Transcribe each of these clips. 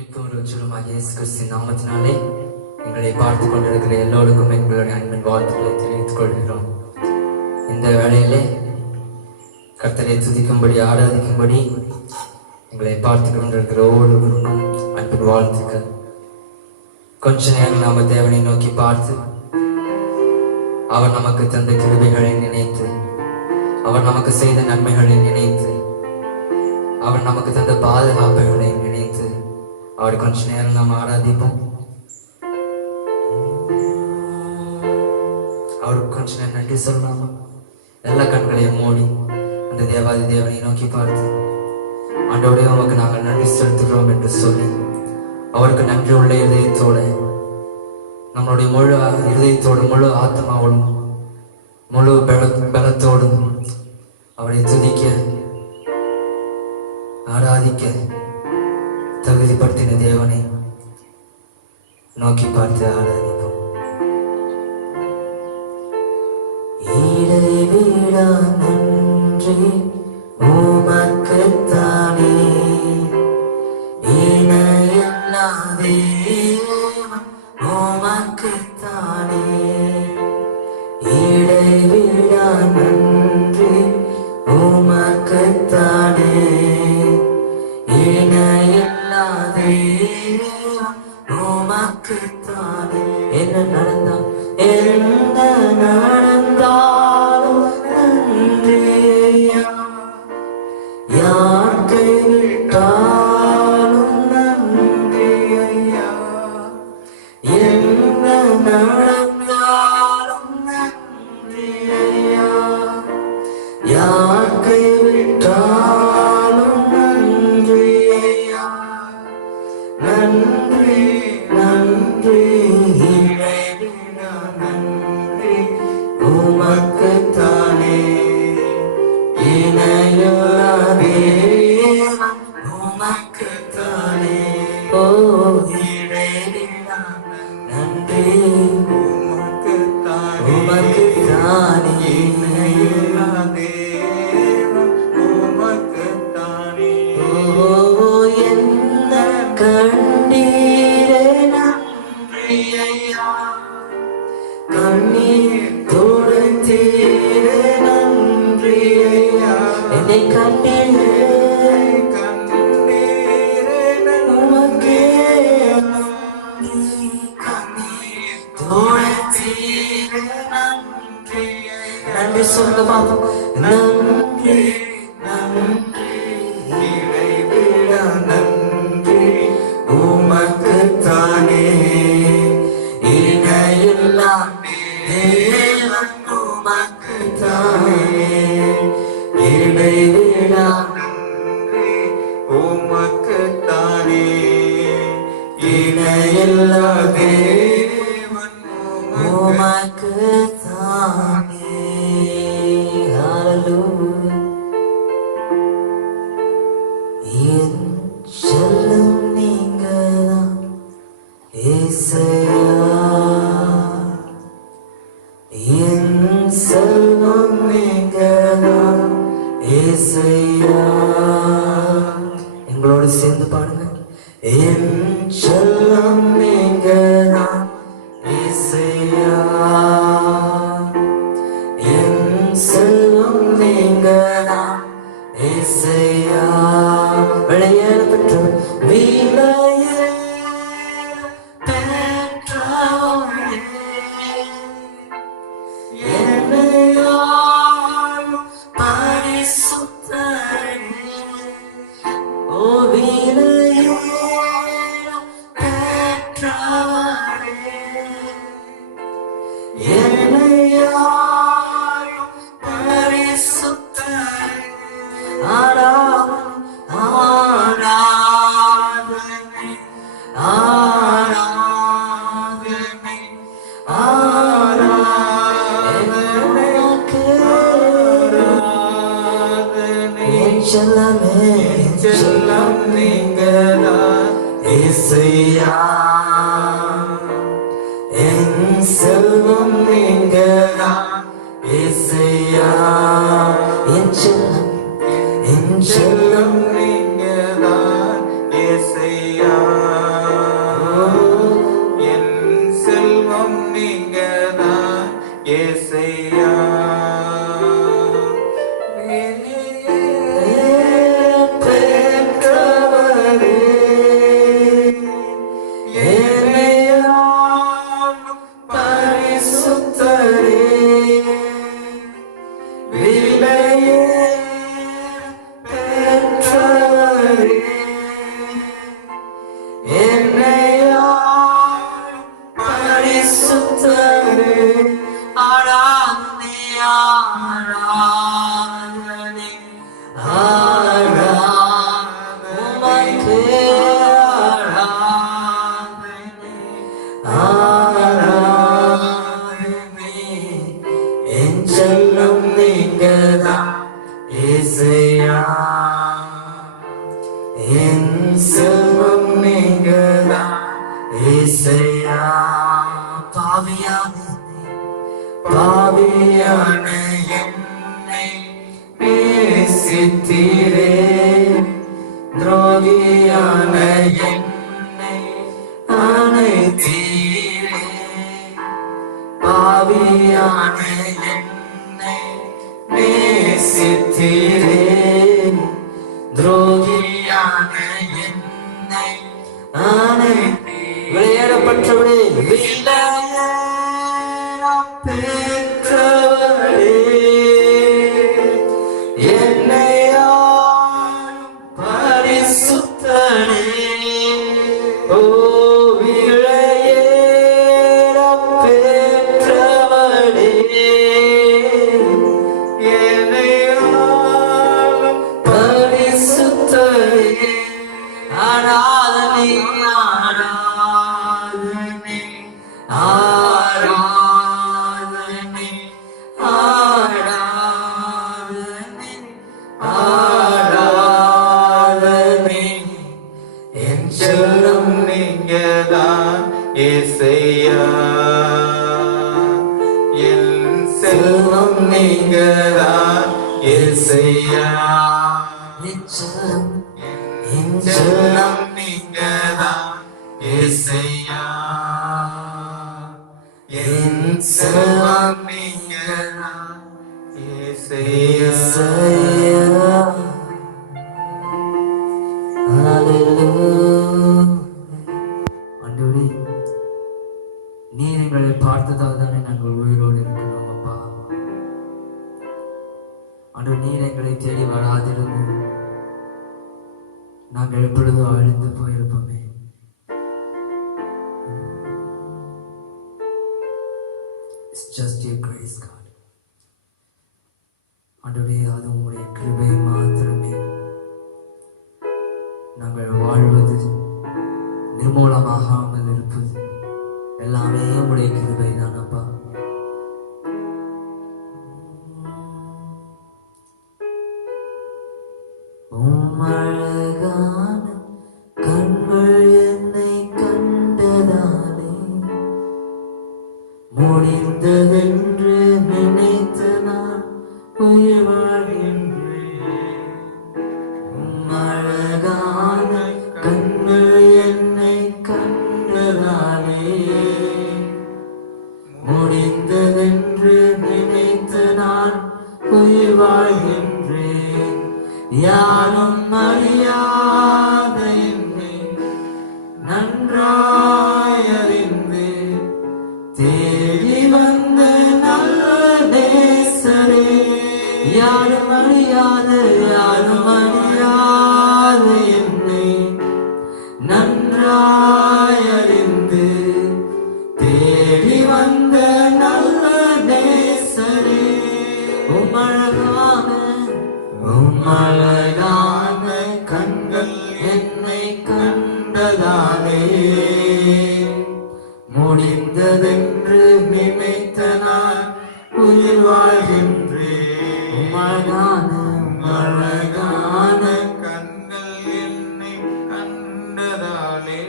இயேசு கிறிஸ்துவின் நாமத்தினாலே எங்களை பார்த்து கொண்டிருக்கிற எல்லோருக்கும் எங்களுடைய அன்பின் வாழ்த்துக்களை தெரிவித்துக் கொள்கிறோம். இந்த வேளையிலே கர்த்தரை துதிக்கும்படி ஆராதிக்கும்படி எங்களை பார்த்து கொண்டிருக்கிற ஒவ்வொருவருக்கும் அன்பின் வாழ்த்துக்கள். கொஞ்ச நேரம் நாம தேவனை நோக்கி பார்த்து அவர் நமக்கு தந்த கிருபைகளை நினைத்து, அவர் நமக்கு செய்த நன்மைகளை நினைத்து, அவர் நமக்கு தந்த பாதுகாப்புகளை நினைத்து அவர் கொஞ்ச நேரம் நாம் ஆராதிப்போம். அவருக்கு கொஞ்ச நேரம் நன்றி சொல்லலாமா? எல்லா கண்களையும் மூடி அந்த தேவாதி தேவனை நோக்கி பார்த்து, ஆண்டவரே உமக்கு நாங்கள் நன்றி செலுத்துகிறோம் என்று சொல்லி அவருக்கு நன்றி உள்ள இதயத்தோடு, நம்மளுடைய முழு இதயத்தோடு, முழு ஆத்மாவோடும், முழு பலத்தோடும் அவரை துதிக்க ஆராதிக்க தகுதிப்படுத்தின தேவனை நோக்கி பார்த்து ஆராதிப்போம். இறைவிடா நன்றி உமக்குத்தானே, இணையில்லா தேவன் உமக்குத்தானே. இறைவிடா நன்றி உமக்குத்தானே, இணையில்லா தேவன் உமக்குத்தானே. என்ன நடந்தால் என்ன நடந்தாலும் நன்றி ஐயா, யார் கைவிட்டாலும் நன்றி ஐயா, என்ன நடந்தாலும் நன்றி ஐயா, யார் கைவிட்டாலும் நன்றி ஐயா, நன்றி நன்றி இறைவா நன்றி உமக்குத்தானே, இணையில்லா தேவன் உமக்குத்தானே. ஓ இறைவா நன்றி உமக்குத்தானே, உமக்குத்தானே, இணையில்லா தேவன் உமக்குத்தானே. ஓ என்ன கண்டீரே நன்றி ஐயா, கண்ணீர் துடைத்தீரே நன்றி ஐயா, என்னை கண்டீரே உமக்கே நன்றி, கண்ணீர் துடைத்தீரே நன்றி. நன்றி சொல்லுங்க பாப்போம். நன்றி நன்றி இறைவிடா நன்றி உமக்குத்தானே, இணையில்லா தேவன் உமக்குத்தானே, இறைவிடா நன்றி உமக்குத்தானே, இணையில்லா தேவன் உமக்குத்தானே. ஹல்லேலூயா. என் செல்லம் நீங்கதான் ஏசையா, என் செல்வம் நீங்கதான் ஏசையா. எங்களோடு சேர்ந்து பாடுங்க. என் செல்லம் நீங்கதான் ஏசையா, என் செல்வம் நீங்கதான் ஏசையா. விளையாட பெற்றோர் வீணையே பெற்றோரே, என்னையாளும் பரிசுத்தரே. ஓ வீணையே பெற்றோரே, என்னையாளும் பரிசுத்தரே. ஆராதனை ஆராதனை ஆராதனை ஆராதனை. என் செல்லமே செல்லம் நீங்கதான் ஏசையா, என் செல்வம் நீங்கதான் ஏசையா. என் செல்லம் செல்லம் நீங்கதான் ஏசையா. என்னையா பரிசுத்தரே ஆராதனை ஆராதனை உமக்கே ஆராதனை என் செல்லும் நீங்கதான் இசையா என் செல்வம் நீங்கதான் இசையா பாவியான என்னை நேசித்தீரே துரோகியான என்னை அணைத்தீரே பாவியான என்னை நேசித்தீரே துரோகியான என்னை விளையாடப்பட்டவளே பெற்றவளே என்னையா பரிசுத்தனே ஓ விளையேற பெற்றவளே என்னையா பரிசுத்தனே ஆராதனை ஆராதனை ஆராதனை ஆராதனை ஆராதனை என் செல்லும் நீங்கதான் இசையா என் செல்வம் நீங்கதான் இசையா என் செல்லம் நீங்கதான் இசையா என் செல்வம் நீங்கதான் இசையா ஆண்டவரே, நீர் எங்களை பார்த்ததால் தானே நாங்கள் உயிரோடு இருக்கிறோம் அப்பா. ஆண்டவர், நீர் எங்களை தேடி வராதிருந்து நாங்கள் எப்பொழுதும் அழிந்து போயிருப்போமே. It's just your grace, God. ஆண்டவரே, அது உங்களுடைய கிருபை மாத்திரமே. நாங்கள் வாழ்வது, நிர்மூலமாகாமல் இருப்பது எல்லாமே உங்களுடைய கிருபை தான் அப்பா. அழகான கண்கள் என்னை கண்டதாலே முடிந்ததென்று நினைத்து நான் உயிர் வாழ்கின்றேன். அழகான கண்கள் என்னை கண்டதாலே முடிந்ததென்று நினைத்து நான் உயிர் வாழ்கின்றேன். யாரும் அறியாத என்னை நன்றாய் அறிந்து தேடி வந்த நல்ல நேசரே. யாரும் அறியாத என்னை நன்றாய் அறிந்து தேடி வந்த நல்ல நேசரே. உம்மழகான கண்கள் என்னை கண்டதாலே முடிந்ததென்று நினைத்த நான் உயிர் வாழ்கின்றேன். உம்மழகான கண்கள் என்னை கண்டதாலே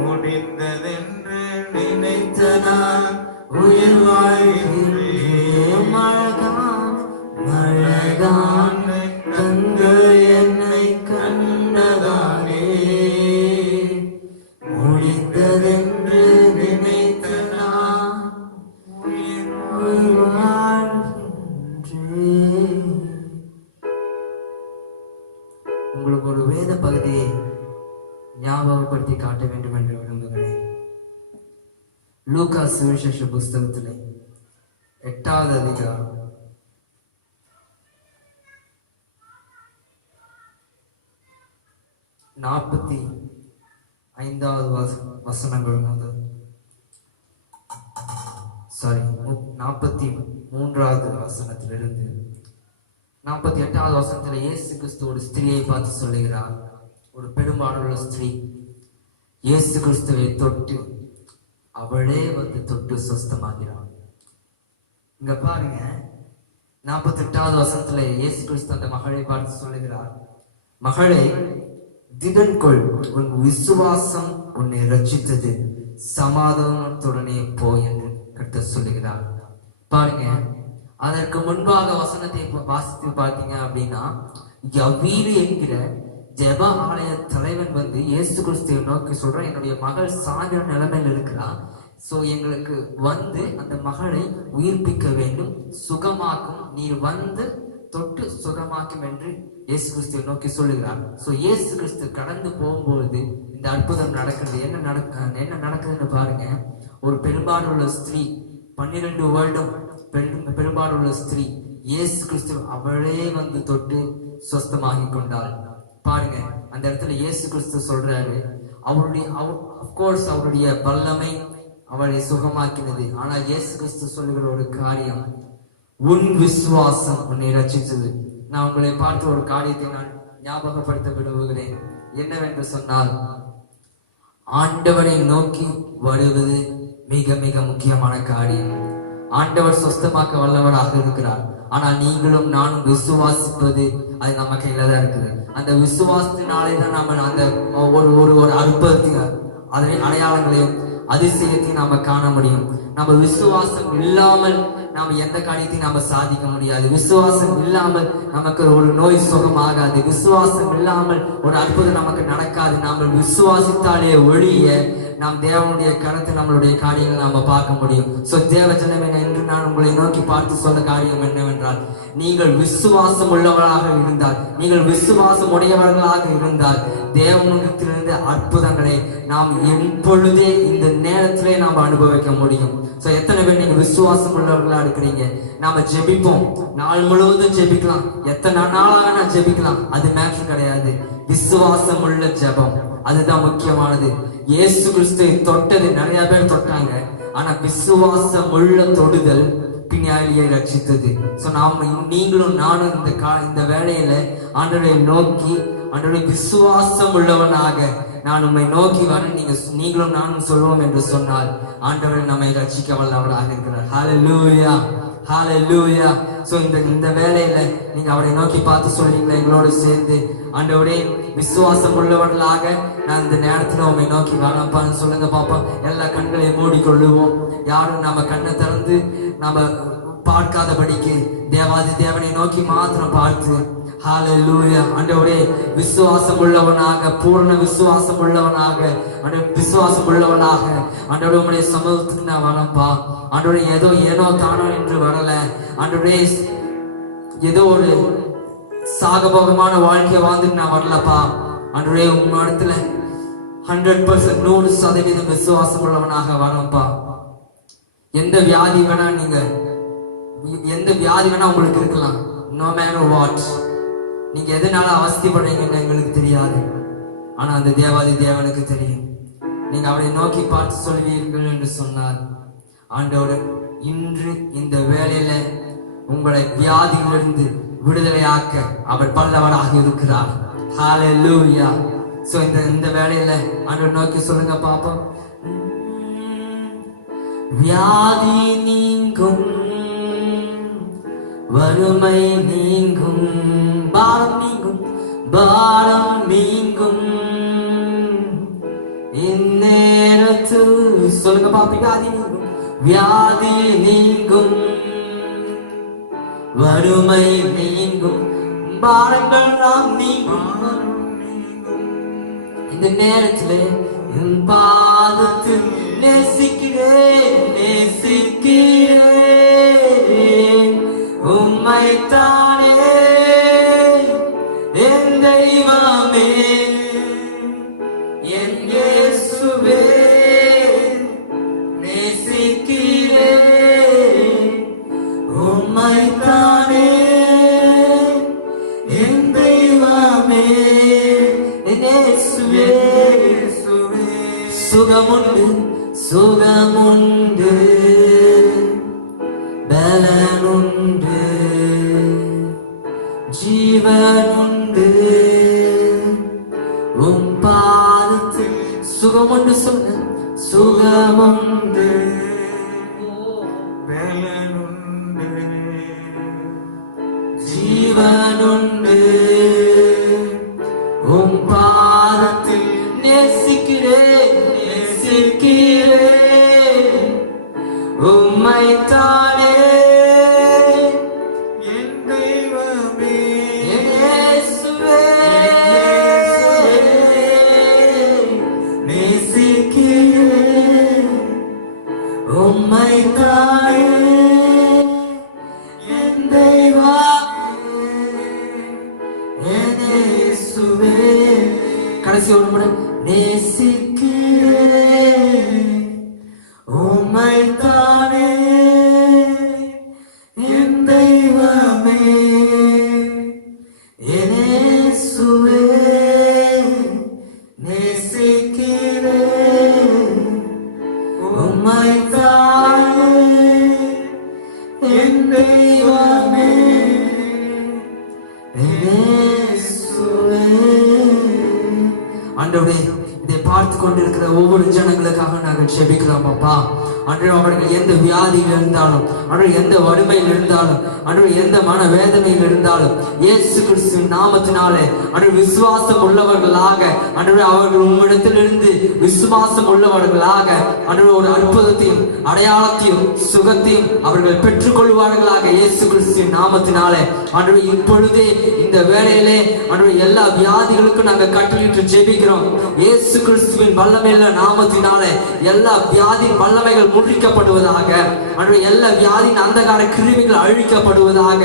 முடிந்ததென்று நினைத்த நான் உயிர் வாழ்கின்றேன். அழகான கண்கள் என்னை கண்டதாலே முடிந்ததென்று நினைத்த நான் உயிர் வாழ்கின்றேன். உங்களுக்கு ஒரு வேத பகுதியை ஞாபகப்படுத்தி காட்ட வேண்டும் என்று விரும்புகிறேன். லூக்கா சுவிசேஷ புஸ்தகத்திலே 8வது அதிகாரம் 4 45வது வசனங்கள் முதல் 43வது வசனத்திலிருந்து 48வது வசனத்தில் இயேசு கிறிஸ்து ஒரு ஸ்திரியை பார்த்து சொல்லுகிறார். ஒரு பெரும்பாடுள்ள ஸ்திரீ இயேசு கிறிஸ்துவை தொட்டு அவளே தொட்டு சொஸ்தமாகிறாள். இங்க பாருங்க, 48வது வசனத்துல இயேசு கிறிஸ்து அந்த மகளை பார்த்து சொல்லுகிறார், மகளே திடன் கொள், உன் விசுவாசம் உன்னை ரட்சித்தது, சமாதானத்துடனே போ என்று கர்த்தர் சொல்லுகிறார். பாருங்க, அதற்கு முன்பாக வசனத்தை வாசித்து பார்த்தீங்க அப்படின்னா, யவீரு என்கிற ஜெப ஆலய தலைவன் இயேசு கிறிஸ்துவை நோக்கி சொல்றான், என்னுடைய மகள் சாகிற நிலைமையில் இருக்கிறான், சோ எங்களுக்கு அந்த மகளை உயிர்ப்பிக்க வேண்டும், சுகமாக்கும், நீர் தொட்டு சுகமாக்கும் என்று இயேசு கிறிஸ்துவை நோக்கி சொல்லுகிறார். சோ இயேசு கிறிஸ்து கடந்து போகும்போது இந்த அற்புதம் நடக்கிறது. என்ன நடக்குதுன்னு பாருங்க. ஒரு பெரும்பாடுள்ள ஸ்திரீ, 12 வருடம் பெரும்பாடுள்ள ஸ்திரீ இயேசு கிறிஸ்து அவளே தொட்டு சொஸ்தமாகி கொண்டாள். பாருங்க, அந்த இடத்துல இயேசு கிறிஸ்து சொல்றாரு, அவருடைய வல்லமை அவளை சுகமாக்கினது. ஆனால் இயேசு கிறிஸ்து சொல்லுகிற ஒரு காரியம், உன் விசுவாசம் உன்னை ரட்சித்தது. நான் உங்களை பார்த்து ஒரு காரியத்தை நான் ஞாபகப்படுத்த விரும்புகிறேன். என்னவென்று சொன்னால், ஆண்டவரை நோக்கி வருவது மிக மிக முக்கியமான காரியம். ஆண்டவர் சொஸ்தமாக்க வல்லவராக இருக்கிறார். ஆனால் நீங்களும் நானும் விசுவாசிப்பது அது நம்ம கையில தான் இருக்குது. அந்த விசுவாசத்தினாலே தான் நம்ம அந்த ஒரு அற்புதத்தையும் அடையாளங்களையும் அதிசயத்தையும் நாம காண முடியும். நம்ம விசுவாசம் இல்லாமல் நாம எந்த காரியத்தையும் நாம சாதிக்க முடியாது. விசுவாசம் இல்லாமல் நமக்கு ஒரு நோய் சுகமாகாது. விசுவாசம் இல்லாமல் ஒரு அற்புதம் நமக்கு நடக்காது. நாம விசுவாசித்தாலே ஒழிய நாம் தேவனுடைய கருத்து நம்மளுடைய காரியங்களை நாம பார்க்க முடியும். சோ தேவ ஜனமே, என்று நான் உங்களை நோக்கி பார்த்து சொல்ல காரியம் என்னவென்றால், நீங்கள் விசுவாசம் உள்ளவர்களாக இருந்தால், நீங்கள் விசுவாசம் உடையவர்களாக இருந்தால், தேவனிடத்திலிருந்து அற்புதங்களை நாம் எப்பொழுதே இந்த நேரத்திலே நாம் அனுபவிக்க முடியும். சோ எத்தனை பேர் நீங்க விசுவாசம் உள்ளவர்களா இருக்கிறீங்க? நாம ஜெபிப்போம், நாள் முழுவதும் ஜெபிக்கலாம், எத்தனை நாளாக நான் ஜெபிக்கலாம், அது மேட்ரு கிடையாது. விசுவாசம் உள்ள ஜெபம் அதுதான் முக்கியமானது. இயேசு கிறிஸ்துவை தொட்டது நிறைய பேர் தொட்டாங்க, ஆனா விசுவாசம் உள்ள தொடுதல் பின்னாடியை ரட்சித்தது. சோ நீங்களும் நானும் இந்த வேளையில ஆண்டவரை நோக்கி, ஆண்டவரை விசுவாசம் உள்ளவனாக நான் உம்மை நோக்கி வர நீங்களும் நானும் சொல்வோம் என்று சொன்னால், ஆண்டவர் நம்மை ரட்சிக்க வல்லவராக இருக்கிறார். ஹல்லேலூயா, ஹல்லேலூயா. சோ இந்த வேளையில நீங்க அவரை நோக்கி பார்த்து சொல்றீங்களா எங்களோடு சேர்ந்து, ஆண்டவரே விசுவாசம் உள்ளவர்களாக நான் இந்த நேரத்துல உண்மை நோக்கி வரப்பான்னு சொல்லுங்க பாப்போம். எல்லா கண்களையும் மூடிக்கொள்ளுவோம். யாரும் நம்ம கண்ணை திறந்து நம்ம பார்க்காதபடிக்கு தேவாதி தேவனை நோக்கி மாத்திரம் பார்த்து, ஹல்லேலூயா. ஆண்டவரே விசுவாசம் உள்ளவனாக, பூர்ண விசுவாசம் உள்ளவனாக, விசுவாசம் உள்ளவனாக ஆண்டவரே உம்முடைய சமூகத்துக்கு நான் வரப்பா. ஆண்டவரே ஏதோ தானோ என்று வரல. ஆண்டவரே ஏதோ ஒரு சாகபோகமான வாழ்க்கையை வாழ்ந்துட்டு நான் வரலப்பா. ஆண்டவரே உங்க இடத்துல 100% 100% விசுவாசம் உள்ளவனாக வரப்பா. எந்த வியாதி வேணா உங்களுக்கு இருக்கலாம். நோ மேட்டர் வாட், நீங்க எதனால அவஸ்தைப்படுறீங்கன்னு எங்களுக்கு தெரியாது, ஆனா அந்த தேவாதி தேவனுக்கு தெரியும். நீங்க அவரை நோக்கி பார்த்து சொல்வீர்கள் என்று சொன்னார். ஆண்டவர் இன்று இந்த வேளையில உங்களை வியாதியிலிருந்து விடுதலையாக்க அவர் வல்லவராக இருக்கிறார். ஹல்லேலூயா. சோ இந்த வேளையில ஆண்டவர் நோக்கி சொல்லுங்க பாப்போம். வியாதி நீங்கும், வறுமை நீங்கும், பாரம் நீங்கும் இந்நேரத்தில் சொல்லுங்க பாப்பி. வியாதி நீங்கும், வறுமை நீங்கும், பாரங்கள் நாம் நீங்கும். இந்த நேரத்துல என் பாதத்தில் நேசிக்கிறேன் உம்மைத்தானே என் தெய்வமே, என் இயேசுவே நேசிக்கிறேன் உம்மைத்தானே என் தெய்வமே, என் சுகமுண்டு சுகமுண்டு பலனுண்டு ஜீவனுண்டு உம் பாதத்தில் சுகமுண்டு சொன்ன சுகமுண்டு பலனுண்டு ஜீவனுண்டு உம் பாதத்தில் நேசிக்கிறேன் உம்மைத்தானே என் தெய்வமே இயேசுவே நேசிக்கிறேன் உம்மைத்தானே என் தெய்வமே இயேசுவே. கடைசி ஒரு முறை நேசிக்கிறேன் உம்மைத்தானே என் தெய்வமே இயேசுவே நேசிக்கிறேன் உம்மைத்தானே என் தெய்வமே இயேசுவே. ஆண்டவரே, இதை பார்த்து கொண்டிருக்கிற ஒவ்வொரு ஜனங்களுக்காக நாங்கள் ஜெபிக்கிறோம் அப்பா. அன்று அவர்கள் எந்த வியாதியில் இருந்தாலும், அன்று எந்த வறுமையில் இருந்தாலும், அன்று எந்த மன வேதனையில் இருந்தாலும், இயேசு கிறிஸ்துவின் நாமத்தினாலே அன்று விசுவாசம் உள்ளவர்களாக, அன்று அவர்கள் உம்மிடத்திலிருந்து விசுவாசம் உள்ளவர்களாக அன்று ஒரு அற்புதத்தையும் அடையாளத்தையும் சுகத்தையும் அவர்கள் பெற்றுக்கொள்வார்களாக இயேசு கிறிஸ்துவின் நாமத்தினாலே. அன்று இப்பொழுதே இந்த வேளையிலே அன்று எல்லா வியாதிகளுக்கும் நாங்கள் கட்டளையிட்டு ஜெபிக்கிறோம். இயேசு கிறிஸ்துவின் வல்லமையுள்ள நாமத்தினாலே எல்லா வியாதியின் வல்லமைகள் முறிக்கப்படுவதாக, அன்று எல்லா வியாதியின் அந்தகார கிருமிகள் அழிக்கப்படுவதாக.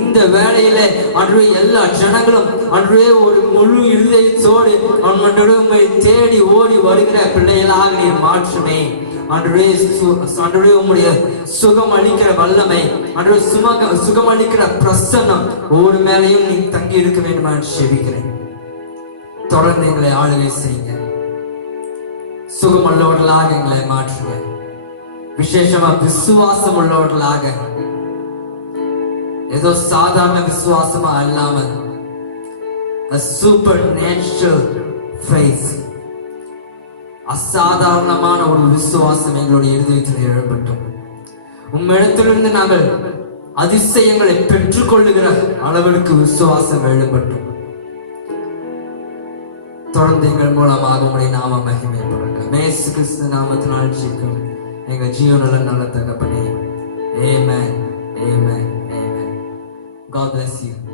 இந்த வேளையிலே அன்று எல்லா ஜனங்களும் அன்றே ஒரு முழு இருதயத்தோடு உம்மை தேடி ஓடி வருகிற பிள்ளைகளாக நீர் மாற்றுமே. அன்றுவே உம்முடைய சுகம் அளிக்கிற வல்லமை, அன்று சுகம் அளிக்கிற பிரசன்னம் ஒவ்வொரு மேலையும் நீ தங்கி இருக்க வேண்டுமா என்று ஜெபிக்கிறேன். தொடர்ந்து எங்களை ஆளுகை செய்யுங்க. சுகம் உள்ளவர்களாக எங்களை மாற்றுங்க. விசேஷமா விசுவாசம் உள்ளவர்களாக, ஏதோ சாதாரண விசுவாசமா அல்லாமல் a supernatural faith, அசாதாரணமான ஒரு விசுவாசம் எங்களுடைய இருதயத்தில் எழும்பட்டும். உம்மிடத்திலிருந்து நாங்கள் அதிசயங்களை பெற்றுக்கொள்ளுகிற அளவிற்கு விசுவாசம் எழும்பட்டும். தொடர்ந்து எங்கள் மூலமாக உங்களுடைய நாம மகிமைப்படட்டும். இயேசு கிறிஸ்து நாமத்தினால் ஜெபிக்கிறோம் எங்கள் ஜீவனுள்ள நல்ல தகப்பனே. Amen. Amen. Amen. God bless you.